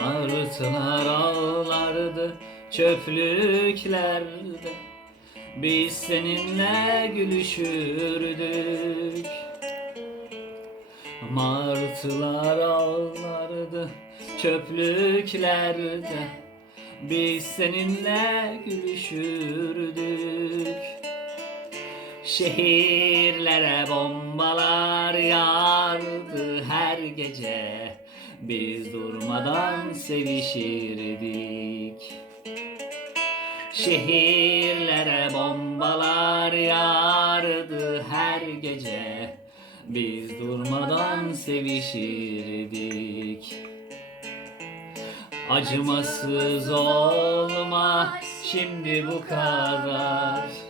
Martılar ağlardı çöplüklerde. Biz seninle gülüşürdük. Martılar ağlardı çöplüklerde. Biz seninle gülüşürdük Şehirlere bombalar yağardı her gece. Biz durmadan sevişirdik. Şehirlere bombalar yağardı her gece. Biz durmadan sevişirdik. Acımasız olma şimdi bu kadar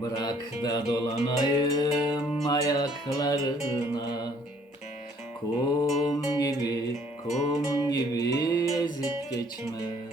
Bırak da dolanayım ayaklarına. Kum gibi, kum gibi ezip geçme